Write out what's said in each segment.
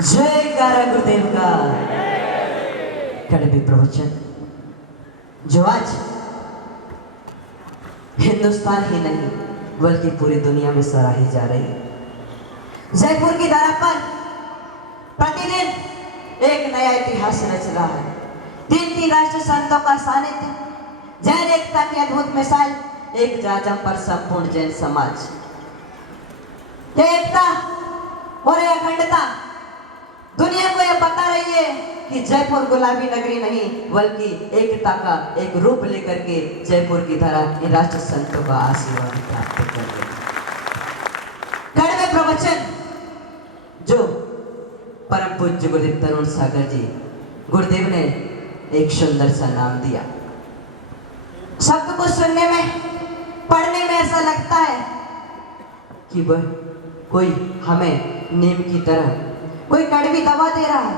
जयकारा गुरुदेव का। कड़वी प्रवचन जो आज हिंदुस्तान ही नहीं बल्कि पूरी दुनिया में सराही जा रही है। जयपुर की धरा पर प्रतिदिन एक नया इतिहास रच रहा है। तीन राष्ट्र संतों का सानिध्य, जैन एकता की अद्भुत मिसाल, एक जाजम पर संपूर्ण जैन समाज। एकता और अखंडता दुनिया को यह बता रही है कि जयपुर गुलाबी नगरी नहीं बल्कि एकता का एक रूप लेकर के जयपुर की धरा इन राष्ट्र संतों का आशीर्वाद प्राप्त कर रही है। कड़वे प्रवचन जो परम पूज्य गुरुदेव तरुण सागर जी गुरुदेव ने एक सुंदर सा नाम दिया। शब्द को सुनने में, पढ़ने में ऐसा लगता है कि वह कोई हमें नीम की तरह कोई कड़वी दवा दे रहा है,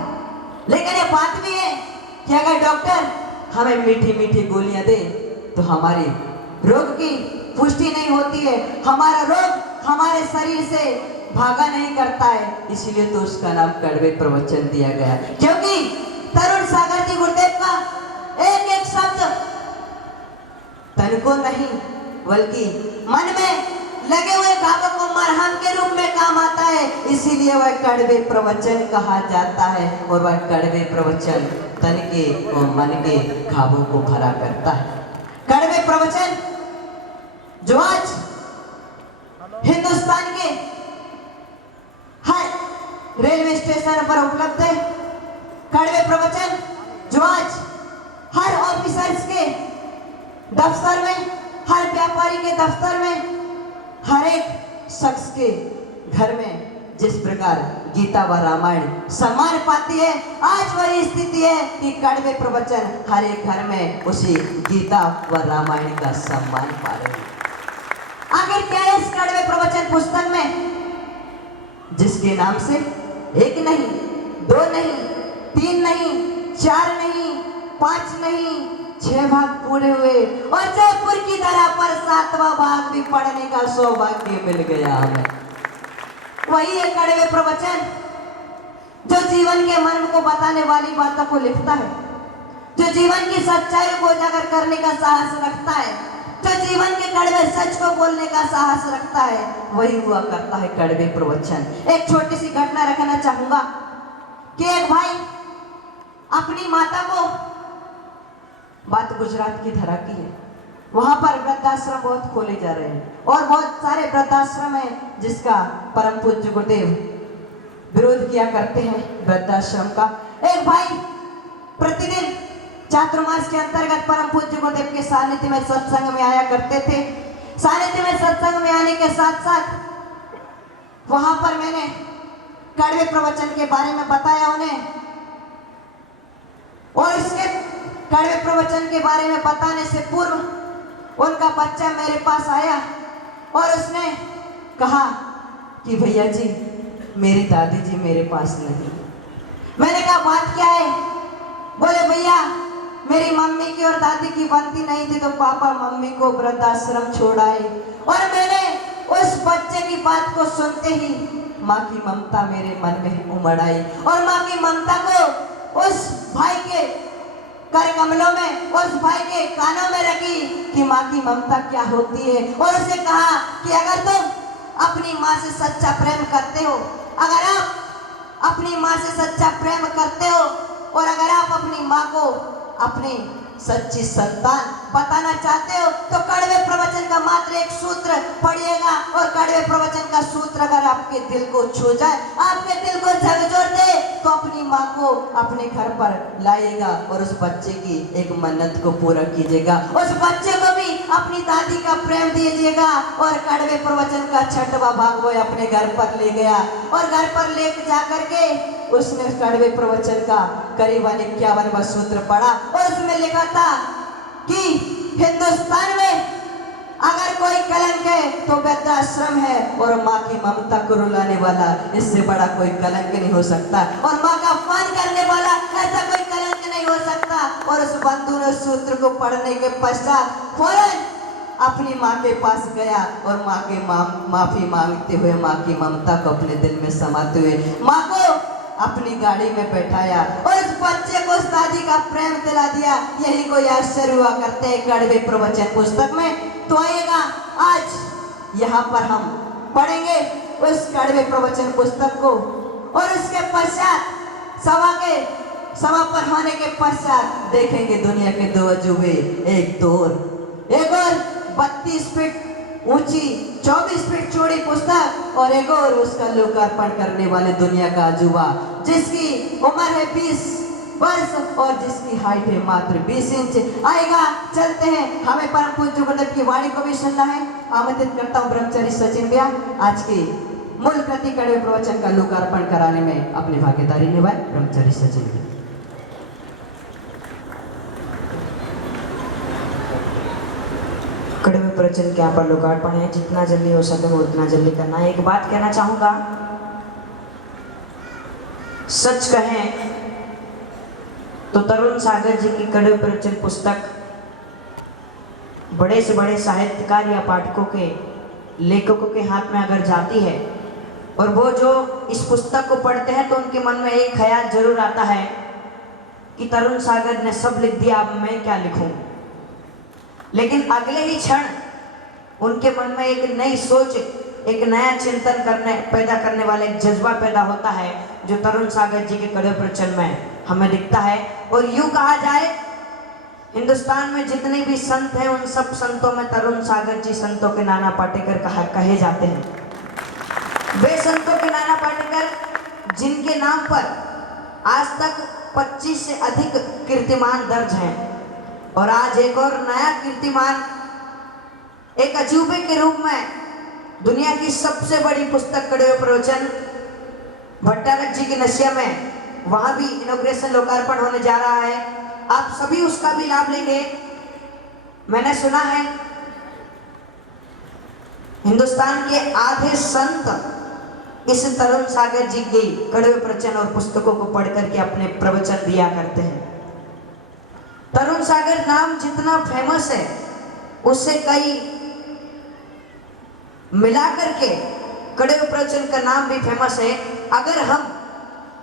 लेकिन ये बात भी है कि अगर डॉक्टर हमें मीठी मीठी गोलियां दे तो हमारी रोग की पुष्टि नहीं होती है, हमारा रोग हमारे शरीर से भागा नहीं करता है। इसीलिए तो उसका नाम कड़वे प्रवचन दिया गया, क्योंकि तरुण सागर जी गुरुदेव का एक एक शब्द तन को नहीं बल्कि मन में लगे हुए घावों को मरहम के रूप में काम आता है। इसीलिए वह कड़वे प्रवचन कहा जाता है और वह कड़वे प्रवचन तन के और मन के घावों को भरा करता है। कड़वे प्रवचन जो आज हिंदुस्तान के हर रेलवे स्टेशन पर उपलब्ध है। कड़वे प्रवचन जो आज हर ऑफिसर्स के दफ्तर में, हर व्यापारी के दफ्तर में, हर एक शख्स के घर में जिस प्रकार गीता व रामायण सम्मान पाती है, आज वही स्थिति है कि कड़वे प्रवचन हर एक घर में उसी गीता व रामायण का सम्मान पा रहे हैं। आखिर क्या है इस कड़वे प्रवचन पुस्तक में, जिसके नाम से एक नहीं, दो नहीं, तीन नहीं, चार नहीं, पांच नहीं, 6 भाग पूरे हुए और जयपुर की धरा पर 7वां भाग भी पढ़ने का सौभाग्य मिल गया हमें। वही है कड़वे प्रवचन जो जीवन के मर्म को बताने वाली बातों को लिखता है, जो जीवन की सच्चाई को उजागर करने का साहस रखता है, जो जीवन के कड़वे सच को बोलने का साहस रखता है, वही हुआ करता है कड़वे प्रवचन। एक छोटी सी घटना रखना चाहूंगा कि एक भाई अपनी माता को, बात गुजरात की धरा की है, वहां पर वृद्धाश्रम बहुत खोले जा रहे हैं और बहुत सारे वृद्धाश्रम हैं जिसका परम पूज्य गुरुदेव विरोध किया करते हैं वृद्धाश्रम का। एक भाई प्रतिदिन चातुर्मास के अंतर्गत परम पूज्य गुरुदेव के सानिध्य में सत्संग में आया करते थे। सानिध्य में सत्संग में आने के साथ साथ वहां पर मैंने कड़वे प्रवचन के बारे में बताया उन्हें, और इसके कड़वे प्रवचन के बारे में बताने से पूर्व उनका बच्चा मेरे पास आया और उसने कहा कि भैया जी मेरी दादी जी मेरे पास नहीं। मैंने कहा बात क्या है? बोले भैया मेरी मम्मी की और दादी की बनती नहीं थी तो पापा मम्मी को वृद्धाश्रम छोड़ाए, और मैंने उस बच्चे की बात को सुनते ही माँ की ममता मेरे मन में उमड़ आई और माँ की ममता को उस भाई के कर कमलों में, उस भाई के कानों में रखी कि माँ की ममता क्या होती है, और उसे कहा कि अगर तुम अपनी माँ से सच्चा प्रेम करते हो, अगर आप अपनी माँ से सच्चा प्रेम करते हो और अगर आप अपनी माँ को अपनी सच्ची संतान बताना चाहते हो तो कड़वे प्रवचन का मात्र एक सूत्र पढ़िएगा, और कड़वे प्रवचन का सूत्र अगर आपके दिल को छू जाए, आपके दिल को झकझोर दे, तो अपनी माँ को अपने घर पर लाइएगा और उस बच्चे की एक मन्नत को पूरा कीजिएगा, उस बच्चे को भी अपनी दादी का प्रेम दीजिएगा। और कड़वे प्रवचन का 6वां भाग वो अपने घर पर ले गया और घर पर ले जा करके उसने कड़वे प्रवचन का करीबन 51वां सूत्र पढ़ा और उसमें लिखा था कि हिंदुस्तान में अगर कोई कलंक है तो वृद्धाश्रम है, और माँ की ममता को रुलाने वाला इससे बड़ा कोई कलंक नहीं हो सकता, और माँ का अपमान करने वाला ऐसा कोई कलंक नहीं हो सकता। और उस बंधु ने सूत्र को पढ़ने के पश्चात फौरन अपनी माँ के पास गया और माँ के माफी मांगते हुए, माँ की ममता को अपने दिल में समाते हुए माँ को अपनी गाड़ी में बैठाया और उस बच्चे को उस दादी का प्रेम दिला दिया। यही कोई आश्चर्य हुआ करते हैं कड़वे प्रवचन पुस्तक में। तो आइएगा आज यहाँ पर हम पढ़ेंगे उस कड़वे प्रवचन पुस्तक को और उसके पश्चात समापन होने के पश्चात देखेंगे दुनिया के दो अजूबे, एक और 32 फीट ऊंची 24 फीट चौड़ी पुस्तक और एक और उसका लोकार्पण करने वाले दुनिया का अजूबा जिसकी उम्र है 20 वर्ष और जिसकी हाइट है मात्र 20 इंच। आएगा, चलते हैं, हमें परम पूज्य गुरुदेव की वाणी को भी सुनना है। आमंत्रित करता हूँ ब्रह्मचारी सचिन भैया आज की मूल कृति कड़वे प्रवचन का लोकार्पण कराने में अपनी भागीदारी निभाए। ब्रह्मचारी सचिन भैया। कड़वे प्रवचन के यहाँ पर लोकार्पण है, जितना जल्दी हो सके वो उतना जल्दी करना है। एक बात कहना चाहूंगा, सच कहें तो तरुण सागर जी की कड़वे प्रवचन पुस्तक बड़े से बड़े साहित्यकार या पाठकों के लेखकों के हाथ में अगर जाती है और वो जो इस पुस्तक को पढ़ते हैं तो उनके मन में एक ख्याल जरूर आता है कि तरुण सागर ने सब लिख दिया, अब मैं क्या लिखूं। लेकिन अगले ही क्षण उनके मन में एक नई सोच, एक नया चिंतन पैदा करने वाला एक जज्बा पैदा होता है जो तरुण सागर जी के कड़वे प्रवचन में हमें दिखता है। और यूं कहा जाए हिंदुस्तान में जितने भी संत हैं उन सब संतों में तरुण सागर जी संतों के नाना पाटेकर कहे जाते हैं। वे संतों के नाना पाटेकर जिनके नाम पर आज तक 25 से अधिक कीर्तिमान दर्ज हैं और आज एक और नया कीर्तिमान एक अजूबे के रूप में दुनिया की सबसे बड़ी पुस्तक कड़वे प्रवचन भट्टारक जी की नशिया में वहां भी इनॉग्रेशन लोकार्पण होने जा रहा है। आप सभी उसका भी लाभ लेंगे। मैंने सुना है हिंदुस्तान के आधे संत इस तरुण सागर जी की कड़वे प्रवचन और पुस्तकों को पढ़ करके अपने प्रवचन दिया करते हैं। तरुण सागर नाम जितना फेमस है उससे कई मिलाकर के कड़वे प्रवचन का नाम भी फेमस है। अगर हम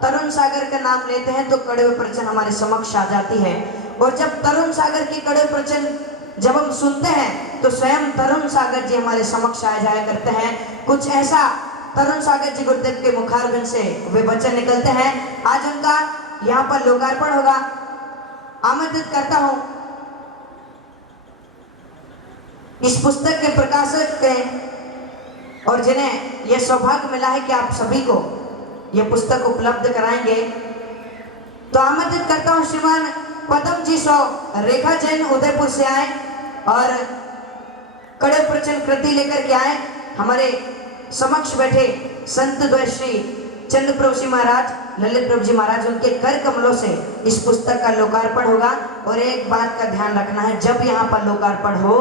तरुण सागर का नाम लेते हैं तो कड़वे प्रवचन हमारे समक्ष आ जाती है और जब तरुण सागर की कड़वे प्रवचन जब हम सुनते हैं तो स्वयं तरुण सागर जी हमारे समक्ष आ जाया करते हैं। कुछ ऐसा तरुण सागर जी गुरुदेव के मुखारबिंद से वे वचन निकलते हैं। आज उनका यहाँ पर लोकार्पण होगा। आमंत्रित करता हूं इस पुस्तक के प्रकाशक के और जिन्हें यह सौभाग्य मिला है कि आप सभी को यह पुस्तक उपलब्ध कराएंगे, तो आमंत्रित करता हूं श्रीमान पद्म जी सौ रेखा जैन उदयपुर से आए और कड़वे प्रवचन कृति लेकर के आए। हमारे समक्ष बैठे संत द्वय श्री चंद्र प्रभु जी महाराज, ललित प्रभु जी महाराज, उनके कर कमलों से इस पुस्तक का लोकार्पण होगा। और एक बात का ध्यान रखना है, जब यहाँ पर लोकार्पण हो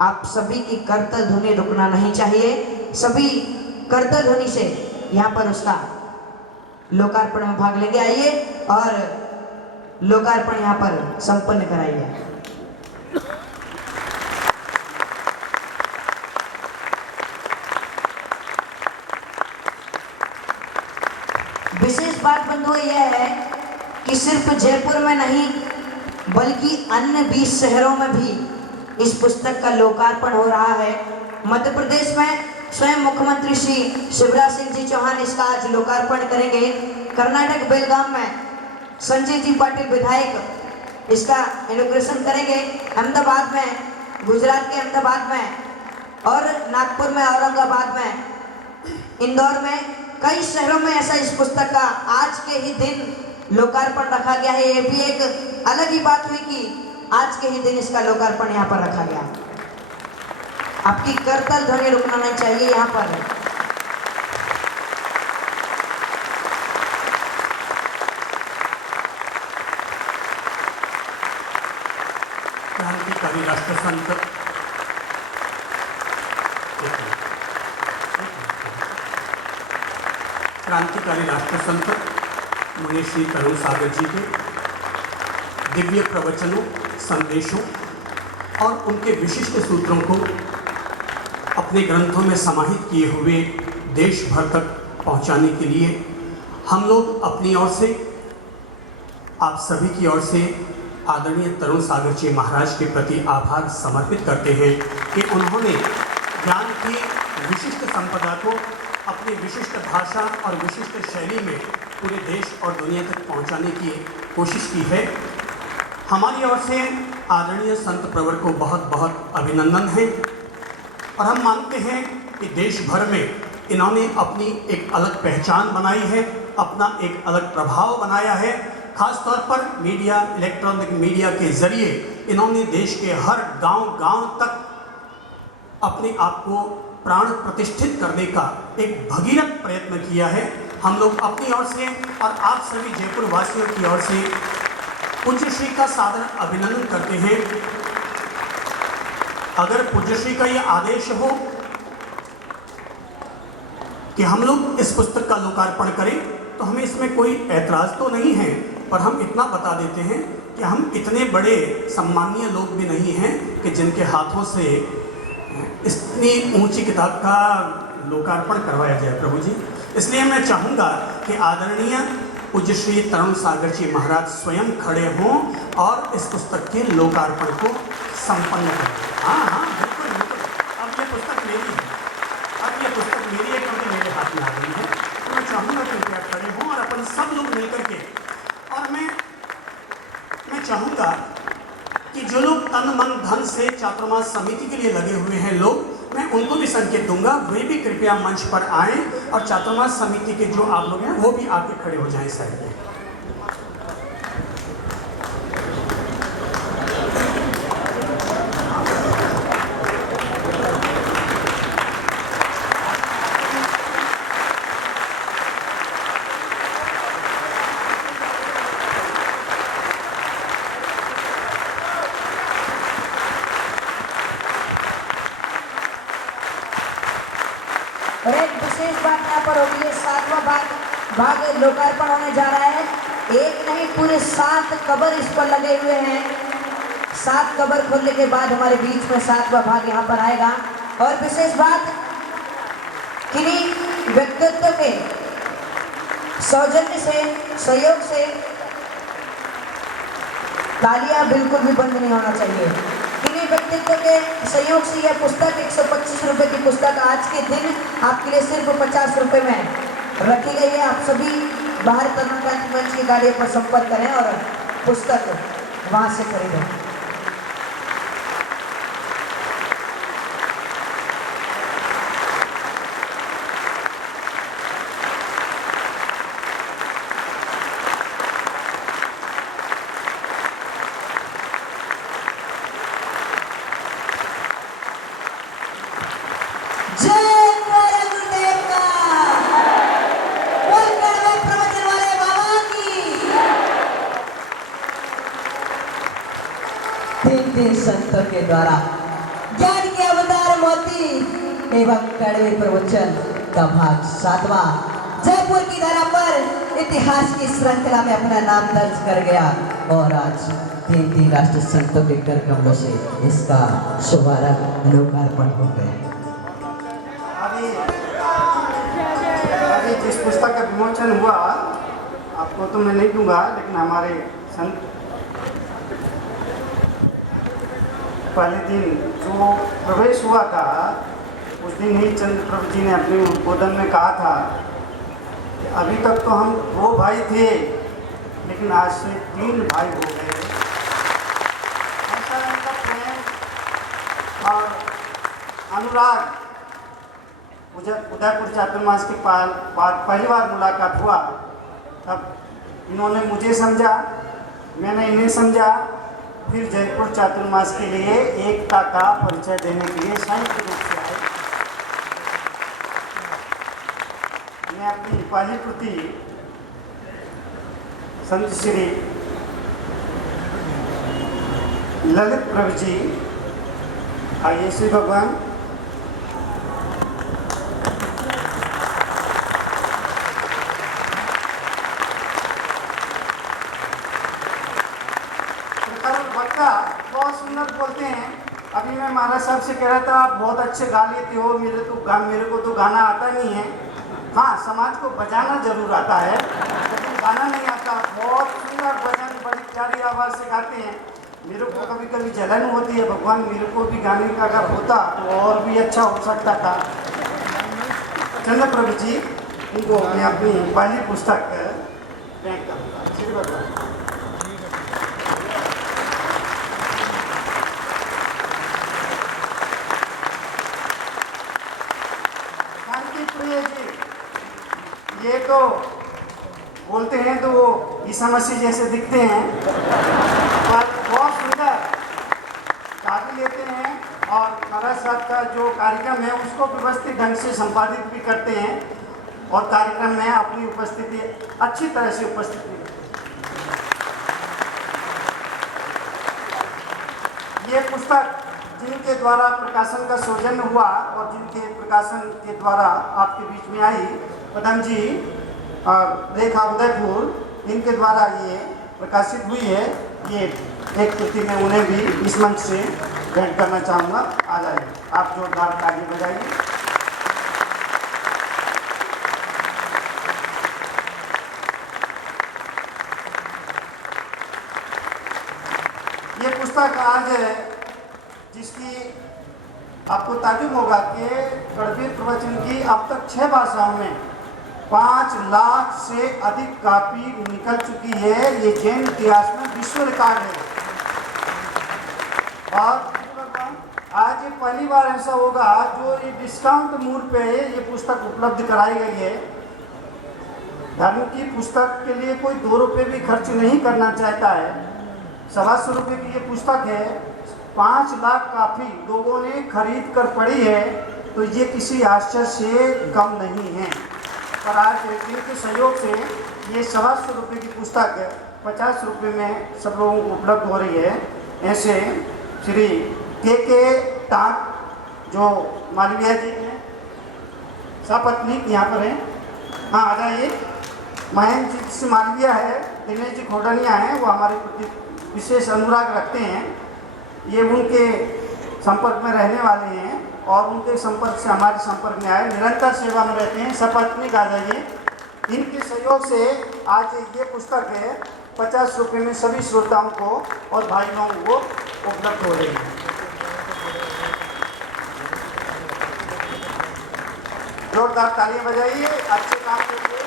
आप सभी की करतल ध्वनि रुकना नहीं चाहिए। सभी करतल ध्वनि से यहाँ पर उसका लोकार्पण में भाग लेंगे। आइए और लोकार्पण यहाँ पर संपन्न कराइए। विशेष बात बंधुओं यह है कि सिर्फ जयपुर में नहीं बल्कि अन्य 20 शहरों में भी इस पुस्तक का लोकार्पण हो रहा है। मध्य प्रदेश में स्वयं मुख्यमंत्री श्री शिवराज सिंह जी चौहान इसका आज लोकार्पण करेंगे। कर्नाटक बेलगाम में संजय जी पाटिल विधायक इसका इनॉग्रेशन करेंगे। अहमदाबाद में, गुजरात के अहमदाबाद में और नागपुर में, औरंगाबाद में, इंदौर में, कई शहरों में ऐसा इस पुस्तक का आज के ही दिन लोकार्पण रखा गया है। ये भी एक अलग ही बात हुई कि आज के ही दिन इसका लोकार्पण यहाँ पर रखा गया। आपकी करतल ध्वनि रुकना नहीं चाहिए यहाँ पर। क्रांतिकारी राष्ट्रसंत क्रांतिकारी राष्ट्रसंत मुनि श्री तरुण सागर जी के दिव्य प्रवचनों, संदेशों और उनके विशिष्ट सूत्रों को अपने ग्रंथों में समाहित किए हुए देश भर तक पहुंचाने के लिए हम लोग अपनी ओर से, आप सभी की ओर से आदरणीय तरुण सागर जी महाराज के प्रति आभार समर्पित करते हैं कि उन्होंने ज्ञान की विशिष्ट संपदा को अपनी विशिष्ट भाषा और विशिष्ट शैली में पूरे देश और दुनिया तक पहुंचाने की कोशिश की है। हमारी ओर से आदरणीय संत प्रवर को बहुत बहुत अभिनंदन है और हम मानते हैं कि देश भर में इन्होंने अपनी एक अलग पहचान बनाई है, अपना एक अलग प्रभाव बनाया है। खास तौर पर मीडिया, इलेक्ट्रॉनिक मीडिया के जरिए इन्होंने देश के हर गांव तक अपने आप को प्राण प्रतिष्ठित करने का एक भगीरथ प्रयत्न किया है। हम लोग अपनी ओर से और आप सभी जयपुर वासियों की ओर से पूज्य श्री का सादर अभिनंदन करते हैं। अगर पूज्य श्री का ये आदेश हो कि हम लोग इस पुस्तक का लोकार्पण करें तो हमें इसमें कोई ऐतराज तो नहीं है, पर हम इतना बता देते हैं कि हम इतने बड़े सम्मानीय लोग भी नहीं हैं कि जिनके हाथों से इतनी ऊंची किताब का लोकार्पण करवाया जाए प्रभु जी। इसलिए मैं चाहूँगा कि आदरणीय पूज्य श्री तरुण सागर जी महाराज स्वयं खड़े हों और इस पुस्तक के लोकार्पण को संपन्न करें। हाँ बिल्कुल बिल्कुल। अब ये पुस्तक मेरी है, अब ये पुस्तक मेरी है क्योंकि मेरे हाथ में आ गई है, तो मैं चाहूँगा कि कृपया खड़े हों और अपन सब लोग मिलकर के, और मैं चाहूँगा कि जो लोग तन मन धन से चातुर्मास समिति के लिए लगे हुए हैं लोग, मैं उनको भी संकेत दूंगा, वे भी कृपया मंच पर आएं और चातुर्मास समिति के जो आप लोग हैं वो भी आके खड़े हो जाएं साइड में। और एक विशेष बात यहाँ पर होगी, 7वां भाग लोकार्पण होने जा रहा है। एक नहीं, पूरे 7 कबर इस पर लगे हुए हैं। 7 कबर खोलने के बाद हमारे बीच में 7वां भाग यहाँ पर आएगा। और विशेष बात, किन्हीं व्यक्तित्व के सौजन्य से, सहयोग से तालियां बिल्कुल भी बंद नहीं होना चाहिए। किन्हीं व्यक्तित्व के सहयोग से यह पुस्तक 125 रुपये की पुस्तक आज के दिन आपके लिए सिर्फ 50 रुपये में रखी गई है। आप सभी बाहर तरुण क्रांति मंच की गाड़ियों पर संपर्क करें और पुस्तक वहां से खरीदें। तीन संतों के द्वारा ज्ञान के अवतार मोती एवं कड़वे प्रवचन का भाग 7वां जयपुर की धरा पर इतिहास की श्रृंखला में अपना नाम दर्ज कर गया और आज 3 राष्ट्र संतों के कर कमलों से इसका शुभारंभ लोकार्पण हो गया। अभी जिस पुस्तक का विमोचन हुआ आपको तो मैं नहीं दूंगा, लेकिन हमारे संत पहले दिन जो प्रवेश हुआ था उस दिन ही चंद्र प्रभु जी ने अपने उद्बोधन में कहा था कि अभी तक तो हम 2 भाई थे लेकिन आज से 3 भाई हो गए। ऐसा उनका प्रेम और अनुराग उदयपुर चातुर्मास के बाद पहली बार मुलाकात हुआ, तब इन्होंने मुझे समझा, मैंने इन्हें समझा, फिर जयपुर चातुर्मास के लिए एकता का परिचय देने के लिए संयुक्त रूप से आए। मैं अपनी पहली कृति संत श्री ललित प्रभु जी, आइए श्री भगवान, बहुत सुंदर बोलते हैं। अभी मैं महाराज साहब से कह रहा था आप बहुत अच्छे गा लेते हो, मेरे को तो गाना आता नहीं है, हाँ, समाज को बजाना जरूर आता है, लेकिन गाना नहीं आता। बहुत सुंदर भजन, बड़ी प्यारी आवाज़ से गाते हैं। मेरे को कभी कभी जलन होती है, भगवान मेरे को भी गाने का अगर होता तो और भी अच्छा हो सकता था। चंद्र प्रभु जी, इनको मैं अपनी पहली पुस्तक भेंट करूँगा। श्री भगवान। शांति प्रिय जी, ये तो बोलते हैं तो वो ईसा मसीह जैसे दिखते हैं, पर बहुत सुंदर गा भी लेते हैं और महाराज साहब का जो कार्यक्रम है उसको व्यवस्थित ढंग से संपादित भी करते हैं और कार्यक्रम में अपनी उपस्थिति अच्छी तरह से उपस्थिति। ये पुस्तक जिनके द्वारा प्रकाशन का सृजन हुआ और जिनके प्रकाशन के द्वारा आपके बीच में आई, पदम जी और रेखा उदयपुर, इनके द्वारा ये प्रकाशित हुई है। ये एक कृति में उन्हें भी इस मंच से भेंट करना चाहूँगा। आ जाइए, आप जोरदार ताली बजाइए। ये पुस्तक आज जिसकी आपको ताजुब होगा कि कड़वी प्रवचन की अब तक 6 भाषाओं में 5 लाख से अधिक कॉपी निकल चुकी है। ये जैन इतिहास में विश्व रिकॉर्ड है। और आज ये पहली बार ऐसा होगा जो ये डिस्काउंट मूल्य पे ये पुस्तक उपलब्ध कराई गई है। धर्म की पुस्तक के लिए कोई 2 रुपये भी खर्च नहीं करना चाहता है। 125 रुपये की ये पुस्तक है, 5 लाख कॉपी लोगों ने खरीद कर पढ़ी है, तो ये किसी आश्चर्य से कम नहीं है। पर आज इनके सहयोग से ये 125 रुपये की पुस्तक 50 रुपये में सब लोगों को उपलब्ध हो रही है। ऐसे श्री के टाक जो मालवीय जी हैं, सपत्नीक यहाँ पर हैं, हाँ आ जाइए। महेंद्र जी से मालवीय है, दिनेश जी खोडनिया हैं, वो हमारे प्रति विशेष अनुराग रखते हैं। ये उनके संपर्क में रहने वाले हैं और उनके संपर्क से हमारे संपर्क में आए, निरंतर सेवा में रहते हैं। सपत्नीक आ जाइए। इनके सहयोग से आज ये पुस्तक है 50 रुपये में सभी श्रोताओं को और भाई लोगों को उपलब्ध हो रही है। जोरदार तालियां बजाइए अच्छे काम के लिए।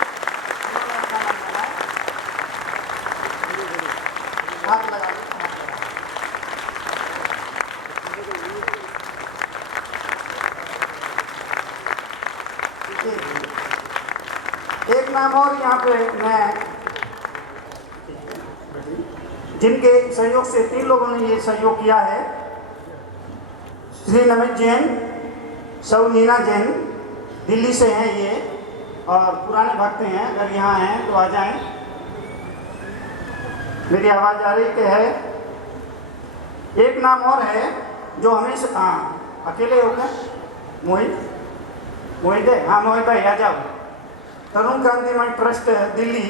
हाथ लगा एक नाम और यहाँ पे मैं, जिनके सहयोग से 3 लोगों ने ये सहयोग किया है। श्री नमित जैन, सौ नीना जैन, दिल्ली से हैं ये और पुराने भक्त हैं। अगर यहाँ हैं तो आ जाएं। मेरी आवाज़ आ रही है। एक नाम और है जो हमेशा, हाँ अकेले हो गए, मोहित है, हाँ मोहित भाई आ जाओ। तरुण क्रांति मंच ट्रस्ट दिल्ली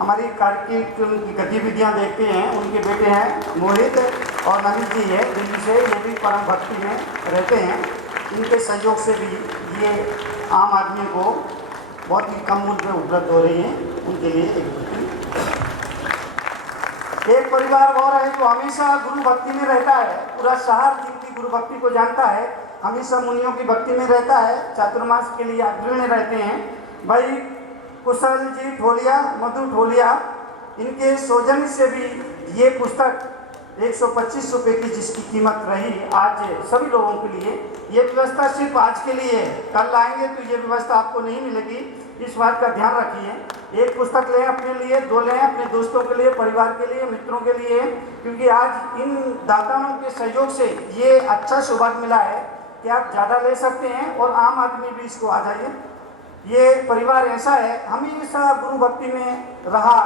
हमारी कार्यक्रम की गतिविधियाँ देखते हैं। उनके बेटे हैं मोहित और नमित जी है दिल्ली से, ये भी परम भक्ति में रहते हैं। इनके सहयोग से भी ये आम आदमी को बहुत ही कम मूल्य में उपलब्ध हो रही हैं। उनके लिए एक परिवार और है जो हमेशा गुरु भक्ति में रहता है। पूरा शहर जिनकी गुरु भक्ति को जानता है, हमेशा मुनियों की भक्ति में रहता है, चातुर्मास के लिए अग्रणी रहते हैं। भाई कुशल जी ठोलिया, मधु ठोलिया, इनके सौजन्य से भी ये पुस्तक 125 रुपये की जिसकी कीमत रही आज सभी लोगों के लिए। ये व्यवस्था सिर्फ आज के लिए है, कल आएंगे तो ये व्यवस्था आपको नहीं मिलेगी। इस बात का ध्यान रखिए। एक पुस्तक लें अपने लिए, 2 लें अपने दोस्तों के लिए, परिवार के लिए, मित्रों के लिए, क्योंकि आज इन दाताओं के सहयोग से ये अच्छा सौभाग्य मिला है कि आप ज़्यादा ले सकते हैं और आम आदमी भी इसको आ जाइए। ये परिवार ऐसा है, हमेशा गुरु भक्ति में रहा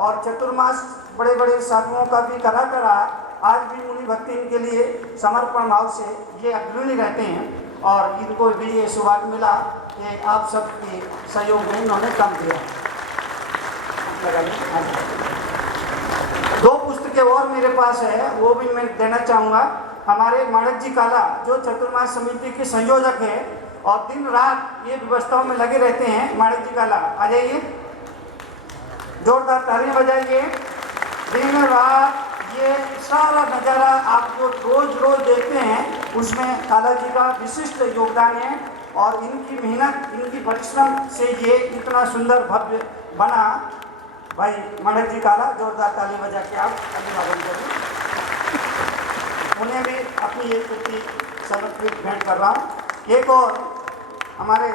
और चतुर्मास बड़े बड़े साधुओं का भी करा आज भी मुनि भक्ति इनके लिए समर्पण भाव से ये अग्रणी रहते हैं और इनको भी ये सौभाग्य मिला कि आप सबके सहयोग में इन्होंने काम किया। 2 पुस्तकें और मेरे पास है, वो भी मैं देना चाहूँगा। हमारे माणक जी काला जो चतुर्मास समिति के संयोजक हैं, और दिन रात ये व्यवस्थाओं में लगे रहते हैं। माणिक जी काला आ जाइए, जोरदार तालियां बजाइए। दिन रात ये सारा नज़ारा आप जो रोज रोज देखते हैं उसमें काला जी का विशिष्ट योगदान है और इनकी मेहनत, इनकी परिश्रम से ये इतना सुंदर भव्य बना। भाई माणिक जी काला, जोरदार ताली बजा के आप अभिवादन करें। उन्हें भी अपनी एक कृति समर्पित भेंट कर रहा हूँ। एक और हमारे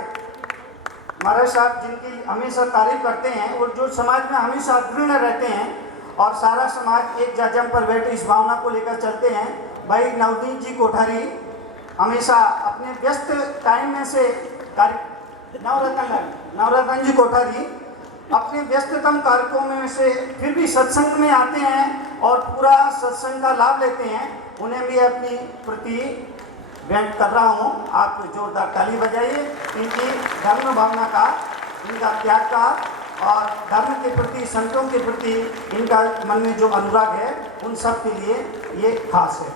महाराज साहब जिनकी हमेशा तारीफ करते हैं और जो समाज में हमेशा अग्रणी रहते हैं और सारा समाज एक जाजम पर बैठे इस भावना को लेकर चलते हैं, भाई नवदीप जी कोठारी हमेशा अपने व्यस्त टाइम में से नवरत्न जी कोठारी अपने व्यस्ततम कार्यक्रमों में से फिर भी सत्संग में आते हैं और पूरा सत्संग का लाभ लेते हैं। उन्हें भी अपनी प्रति व्यक्त कर रहा हूँ। आप जोरदार ताली बजाइए। इनकी धर्म भावना का, इनका त्याग का और धर्म के प्रति, संतों के प्रति इनका मन में जो अनुराग है उन सब के लिए ये खास है।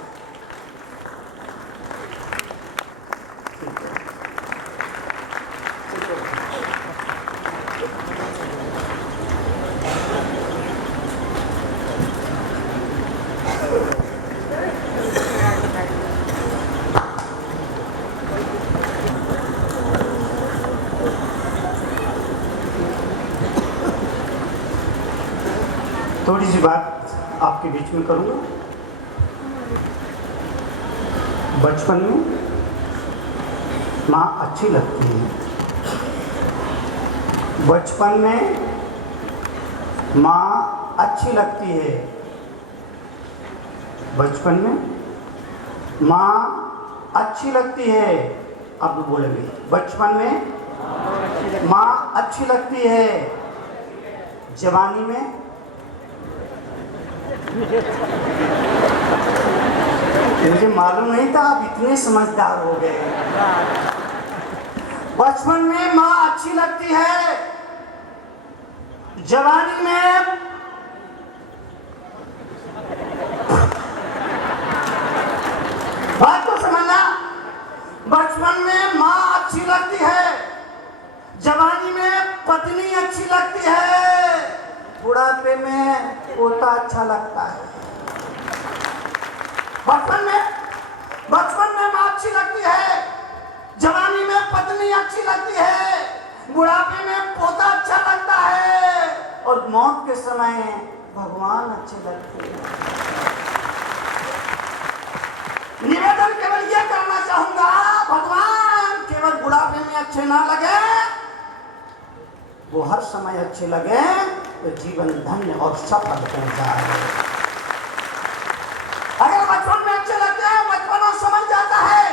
थोड़ी सी बात आपके बीच में करूँगा। बचपन में माँ अच्छी लगती है, बचपन में माँ अच्छी लगती है, बचपन में माँ अच्छी लगती है। अब बोलेंगे, बचपन में माँ अच्छी लगती है, जवानी में मुझे मालूम नहीं था आप इतने समझदार हो गए। बचपन में माँ अच्छी लगती है, जवानी में बात तो समझना। बचपन में माँ अच्छी लगती है, जवानी में पत्नी अच्छी लगती है, बुढ़ापे में पोता अच्छा लगता है। बचपन में माँ अच्छी लगती है, जवानी में पत्नी अच्छी लगती है, बुढ़ापे में पोता अच्छा लगता है और मौत के समय भगवान अच्छे लगते हैं। निवेदन केवल ये करना चाहूंगा, भगवान केवल बुढ़ापे में अच्छे ना लगे, वो हर समय अच्छे लगे तो जीवन धन्य और सफल हो जाए। अगर बचपन में अच्छे लगते हैं, बचपन और समझ जाता है,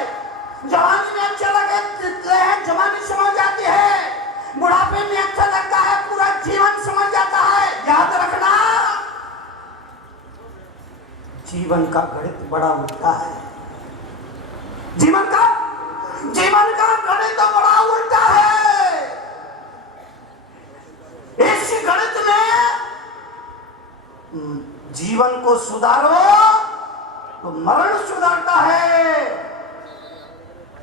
जवानी में अच्छे लगते हैं, जवानी समझ जाती है, बुढ़ापे में अच्छा लगता है, पूरा जीवन समझ जाता है। याद रखना, जीवन का गणित बड़ा उल्टा है। जीवन का गणित बड़ा उल्टा है। इस गणित में जीवन को सुधारो तो मरण सुधारता है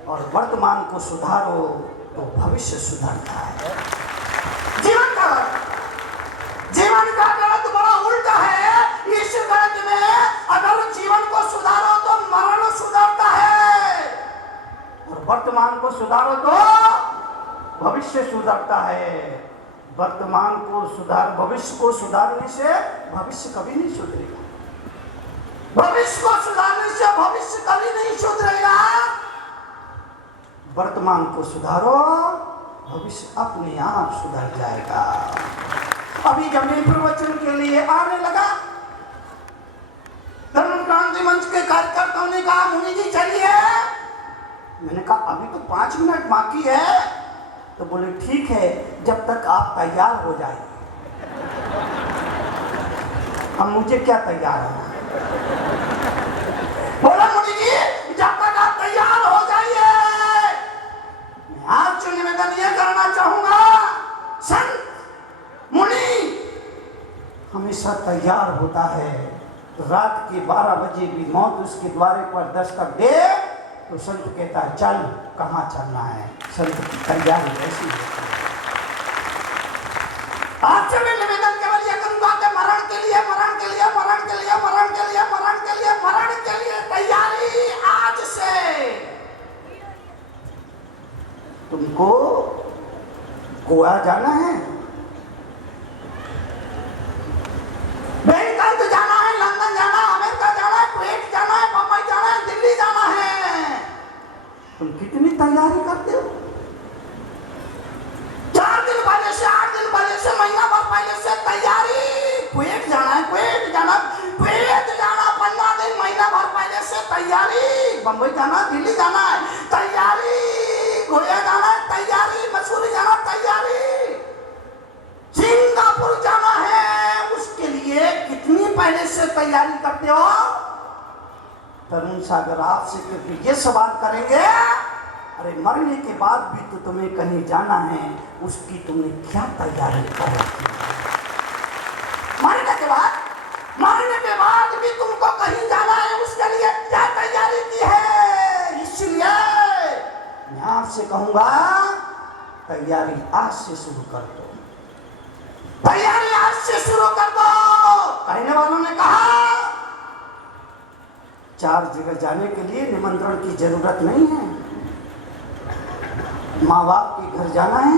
और वर्तमान को सुधारो तो भविष्य सुधारता है। जीवन का गणित बड़ा उल्टा है। इस गणित में अगर जीवन को सुधारो तो मरण सुधारता है और वर्तमान को सुधारो तो भविष्य सुधारता है। वर्तमान को भविष्य को सुधारने से भविष्य कभी नहीं सुधरेगा। भविष्य को सुधारने से भविष्य कभी नहीं सुधरेगा। वर्तमान को सुधारो, भविष्य अपने आप सुधर जाएगा। अभी जब मैं प्रवचन के लिए आने लगा, धर्म क्रांति मंच के कार्यकर्ताओं ने कहा, मुनि जी चलिए। मैंने कहा अभी तो 5 मिनट बाकी है। तो बोले ठीक है, जब तक आप तैयार हो जाए। अब मुझे क्या तैयार है? बोला मुनि जी जब तक आप तैयार हो जाइए। मैं आपसे निवेदन ये करना चाहूंगा, संत मुनि हमेशा तैयार होता है। रात के 12 बजे भी मौत उसके द्वारे पर दस्तक दे तो संत कहता है चल, कहाँ चलना है। संत की तैयारी ऐसी होती है। आपसे मैं निवेदन केवल ये करूंगा कि मरण के लिए, मरण के लिए, मरण के लिए, मरण के लिए, मरण के लिए, मरण के लिए तैयारी आज से। तुमको गोवा जाना है, बैंकॉक जाना है, लंदन जाना है, अमेरिका जाना है, कुवैत जाना है, बम्बई जाना है, दिल्ली जाना है। तुम कितनी तैयारी करते हो? 4 दिन पहले से, 8 दिन पहले से, महीना भर पहले से तैयारी। कुवैत जाना है, कुवैत जाना, कुवैत जाना 15 दिन, महीना भर पहले से तैयारी। बम्बई जाना, दिल्ली जाना है तैयारी, गोवा जाना है तैयारी, मसूरी जाना तैयारी, सिंगापुर जाना है, उसके लिए कितनी पहले से तैयारी करते हो? तरुण सागर आपसे क्योंकि ये सवाल करेंगे, अरे मरने के बाद भी तो तुम्हें कहीं जाना है, उसकी तुमने क्या तैयारी कर रखी है? मरने के बाद भी तुमको कहीं जाना है, उसके लिए क्या तैयारी की है? इसलिए मैं आपसे कहूंगा तैयारी आज से शुरू कर दो, तैयारी आज से शुरू कर दो। कहने वालों ने कहा 4 जगह जाने के लिए निमंत्रण की जरूरत नहीं है। माँ बाप के घर जाना है,